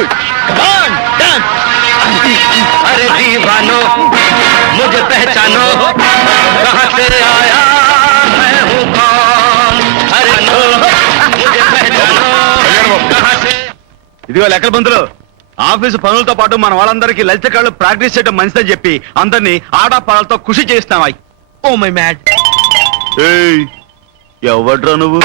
Good come on dance. अरे दीवानो मुझे पहचानो कहाँ से आया मैं हूँ कौन अरे मुझे पहचानो कहाँ से. ఇదిగో లెక్కల బంధులు, ఆఫీసు పనులతో పాటు మన వాళ్ళందరికీ లలిత కళ్ళు ప్రాక్టీస్ చేయడం మంచిదని చెప్పి అందరినీ ఆడాపాడాలతో కృషి చేస్తామా. Oh my mad. ఎవడ్రా నువ్వు?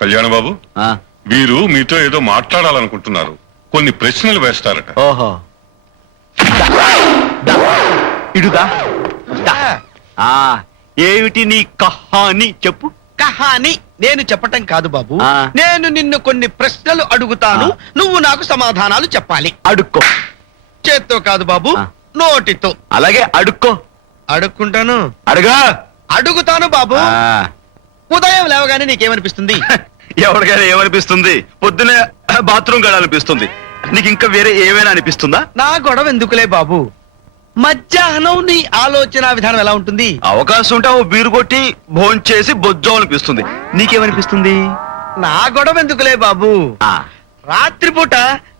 కళ్యాణ బాబు, ఆ, వీరు మీతో ఏదో మాట్లాడాలనుకుంటున్నారు. కొన్ని ప్రశ్నలు వేస్తారట. ఓహో ఇడుదా. ఏమిటి నీ కహాని చెప్పు. కహాని నేను చెప్పటం కాదు బాబు, ఆ. నేను నిన్ను కొన్ని ప్రశ్నలు అడుగుతాను, ఆ. నువ్వు నాకు సమాధానాలు చెప్పాలి. అడుక్కో. చేత్తో కాదు బాబు, ఆ. నోటితో. అలాగే అడుక్కో. అడుక్కుంటాను. అడుగా. అడుగుతాను బాబు. ఉదయం లేవగానే నీకేమనిపిస్తుంది? ఎవరికైనా ఏమనిపిస్తుంది? పొద్దునే బాత్రూమ్ గడాలనిపిస్తుంది. నీకు ఇంకా వేరే ఏమైనా అనిపిస్తుందా? నా గొడవ ఎందుకులే బాబు, మధ్యాహ్నం నీ ఆలోచన విధానం ఎలా ఉంటుంది? అవకాశం ఉంటే ఓ బీరు కొట్టి భోంచేసి బొజ్జం అనిపిస్తుంది. నీకేమనిపిస్తుంది? నా గొడవ ఎందుకులే బాబు, ఆ, రాత్రిపూట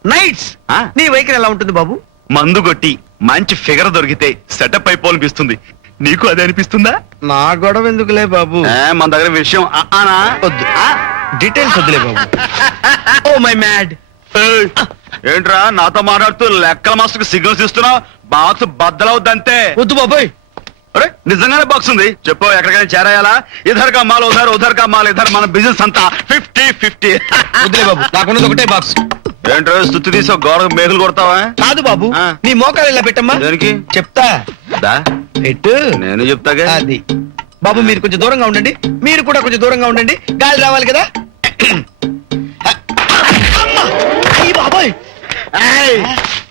నైట్స్ ఆ. నీ వైఖరి ఎలా ఉంటుంది బాబు? మందు కొట్టి మంచి ఫిగర్ దొరికితే సెటప్ అయిపోవాలనిపిస్తుంది. నీకు అదే అనిపిస్తుందా? నా గొడవ ఎందుకులే బాబు, మన దగ్గర విషయం ఆనా వద్దు, డీటెయిల్స్ వద్దులే బాబు. ఓ మై మ్యాడ్. ఏయ్, ఏంట్రా నాతో మాట్లాడుతూ లెక్కల మాస్టర్ సిగ్నల్స్ ఇస్తున్నావు? బాక్స్ బద్దలవుద్దంతే. వద్దు బాబోయ్. అరే నిజంగానే బాక్స్ ఉంది. చెప్పు ఎక్కడికైనా చేరాయాలా? ఇధర్ కా మాల్ ఉధర్, ఉధర్ కా మాల్ ఇధర్. మన బిజినెస్ అంతా 50-50. వద్దులే బాబు, నాకున్నది ఒకటే బాక్స్. ఏంట్రా స్థుతి తీసి గోడ మేకులు కొడతావా? కాదు బాబు, ఆ. నీ మోకాలు ఇలా పెట్టమ్మా. దేనికి? చెప్తా. దా, పెట్టు. నేను చెప్తాగా. అది బాబు, మీరు కొంచెం దూరంగా ఉండండి, మీరు కూడా కొంచెం దూరంగా ఉండండి, గాలి రావాలి కదా. అమ్మా! అయ్య బాబోయ్. ఏయ్,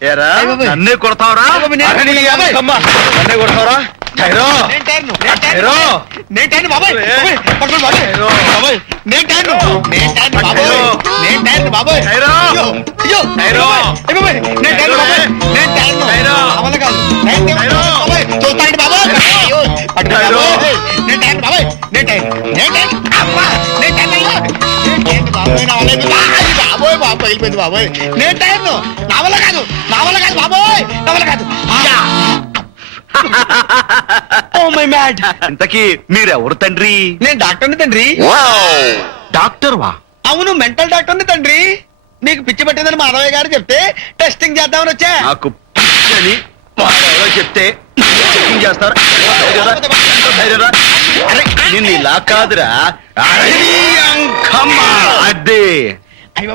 ఏరా అయ్ బాబోయ్. నన్నే కొడతావరా? అయ్ బాబోయ్, నేను- అరే నీ అమ్మా, నన్నే కొడతావరా? టైరో. నేను టైర్ను, నేను టైర్ను. టైరో. నేను టైర్ను బాబోయ్. బాబోయ్, పట్టుకోండి బాబోయ్. టైరో. బాబోయ్, నేను టైర్ను. నేను టైర్ను బాబోయ్. టైరో. నేను టైర్ను బాబోయ్. టైరో. అయ్యో, అయ్యో, టైరో. అయ్ బాబోయ్, నేను టైర్ను బాబోయ్. నేను టైర్ను. టైరో. అవల కాదు. నేను టైర్ను టైరో. బాబోయ్. చూస్తానండి బాబోయ్. అయ్యో, పట్టుకోండి టైరో. బాబోయ్. నేను టైర్ను బాబోయ్. నేను టైర్ను. నేను టైర్ను. అమ్మా, నేను టైర్ను అయ్యో. నేను టైర్ను బాబోయ్. నా వల్ల అయింది. అయ్ బాబోయ్, బాబోయ్ వెళ్ళిపోయింది బాబోయ్. నేను టైర్ను. నా వల్ల కాదు, నా వల్ల కాదు బాబోయ్, నా వల్ల కాదు. Oh my mad. ఇంతకీ మీరెవరు తండ్రి? నేను డాక్టర్ని తండ్రి. డాక్టర్ వా? అవును, మెంటల్ డాక్టర్ని తండ్రి. నీకు పిచ్చి పట్టిందని మాధవయ్య గారు చెప్తే టెస్టింగ్ చేద్దామని వచ్చా. నాకు పిచ్చని వాడెవరో చెప్తే చెకింగ్ చేస్తారు. ధైర్యరా? ఎంత ధైర్యరా? అరే నిన్ను ఇలా కాదురా. అరే, అంకమ్మ. అదే